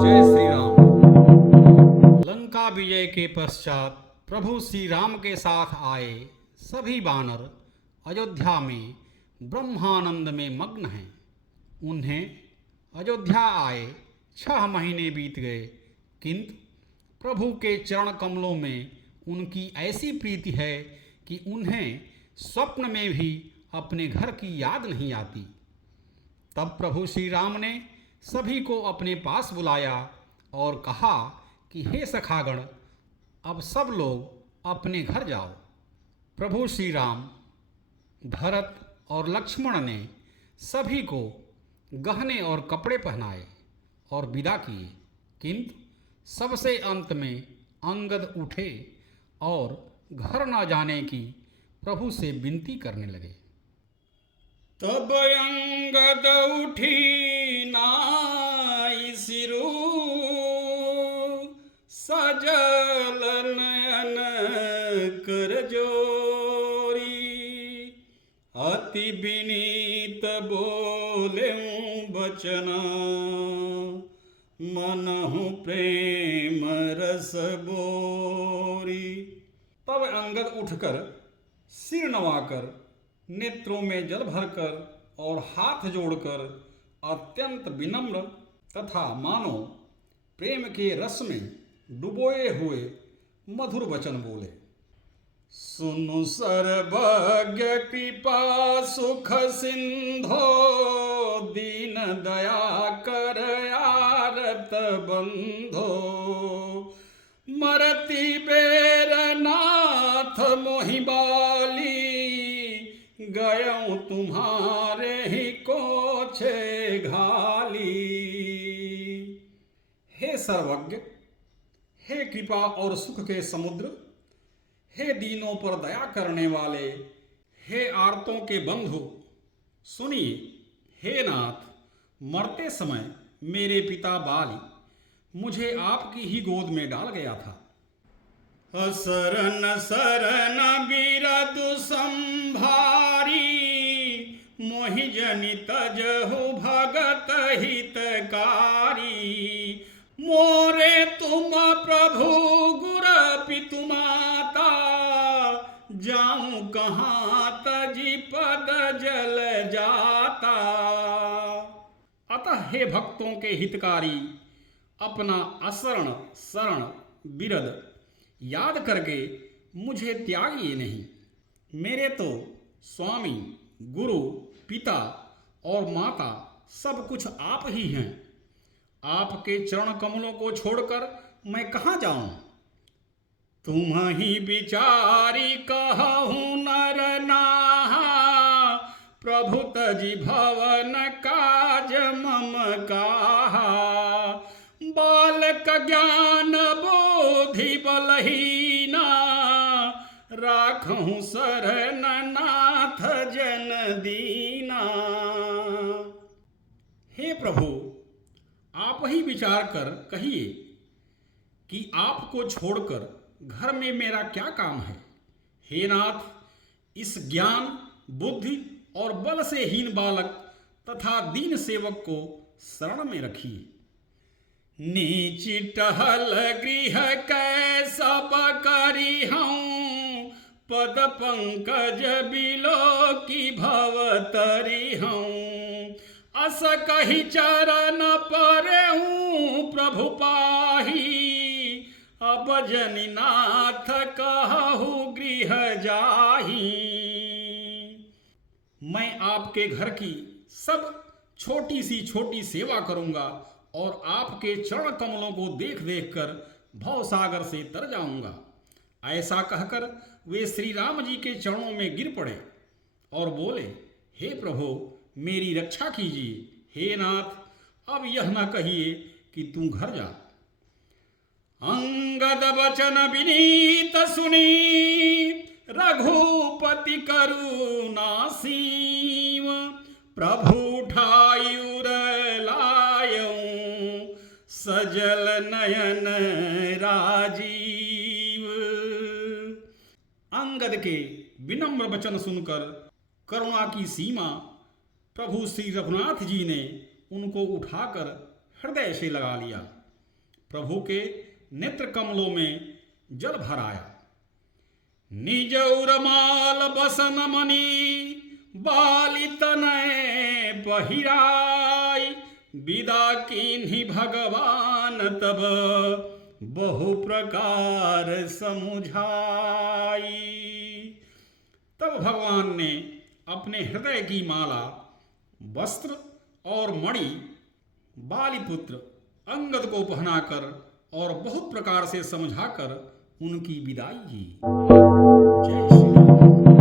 जय श्री राम। लंका विजय के पश्चात प्रभु श्री राम के साथ आए सभी वानर अयोध्या में ब्रह्मानंद में मग्न हैं। उन्हें अयोध्या आए 6 महीने बीत गए, किंतु प्रभु के चरण कमलों में उनकी ऐसी प्रीति है कि उन्हें स्वप्न में भी अपने घर की याद नहीं आती। तब प्रभु श्री राम ने सभी को अपने पास बुलाया और कहा कि हे सखागण, अब सब लोग अपने घर जाओ। प्रभु श्री राम, भरत और लक्ष्मण ने सभी को गहने और कपड़े पहनाए और विदा किए, किंतु सबसे अंत में अंगद उठे और घर न जाने की प्रभु से विनती करने लगे। तब अंगद उठी नाई सिरु, सजल नयन कर जोरी। अति विनीत बोले बचना, मनहु प्रेम रस बोरी। तब अंगद उठकर सिर नवाकर, नेत्रों में जल भरकर और हाथ जोड़कर अत्यंत विनम्र तथा मानो प्रेम के रस में डुबोए हुए मधुर वचन बोले। सुनु सर्वज्ञ कृपा सुख सिंधो, दीन दया कर आरत बंधो। मरती बेर नाथ मोहि बाली, गयऊँ तुम्हारे ही कोछे घाली। हे सर्वज्ञ, हे कृपा और सुख के समुद्र, हे दीनों पर दया करने वाले, हे आर्तों के बंधु, सुनिए। हे नाथ, मरते समय मेरे पिता बाली मुझे आपकी ही गोद में डाल गया था। शरण शरण बिरदु संभारी, मोहि जनि तजहु भगत हितकारी। मोरे तुम प्रभु गुर पितु माता, जाऊं कहाँ तजि पद जल जाता। अतः हे भक्तों के हितकारी, अपना असरण शरण बिरद याद करके मुझे त्यागिए नहीं। मेरे तो स्वामी, गुरु, पिता और माता सब कुछ आप ही हैं। आपके चरण कमलों को छोड़कर मैं कहाँ जाऊं? तुम ही विचारी कहूँ नर नाहा, प्रभु तजि भवन काज मम काहा। बालक ज्ञान बोधि बलहीना, राखहु शरण नाथ जन दीना। हे प्रभु, आप ही विचार कर कहिए कि आपको छोड़कर घर में मेरा क्या काम है। हे नाथ, इस ज्ञान, बुद्धि और बल से हीन बालक तथा दीन सेवक को शरण में रखिए। नीच टहल गृह कैसब करी हूँ, पद पंकज बिलो की भवतरी हूँ। अस कही चरण परे हूँ प्रभु पाही, अब जनि नाथ कहु गृह जाही। मैं आपके घर की सब छोटी सेवा करूँगा और आपके चरण कमलों को देख देख कर भवसागर से तर जाऊंगा। ऐसा कहकर वे श्री राम जी के चरणों में गिर पड़े और बोले, हे प्रभु, मेरी रक्षा कीजिए। हे नाथ, अब यह न कहिए कि तू घर जा। अंगद बचन विनीत सुनी, रघुपति करुणा सीम। प्रभु ठायुर लायऊं, सजल नयन राजीव। अंगद के विनम्र वचन सुनकर करुणा की सीमा प्रभु श्री रघुनाथ जी ने उनको उठाकर हृदय से लगा लिया। प्रभु के नेत्र कमलों में जल भर आया। निज उरमाल बसन मणि बाली तनय पहिराई, विदा कीन्ही भगवान तब बहु प्रकार समुझाई। तब भगवान ने अपने हृदय की माला, वस्त्र और मणि बालीपुत्र अंगद को पहनाकर और बहुत प्रकार से समझाकर उनकी विदाई की। जय श्री राम।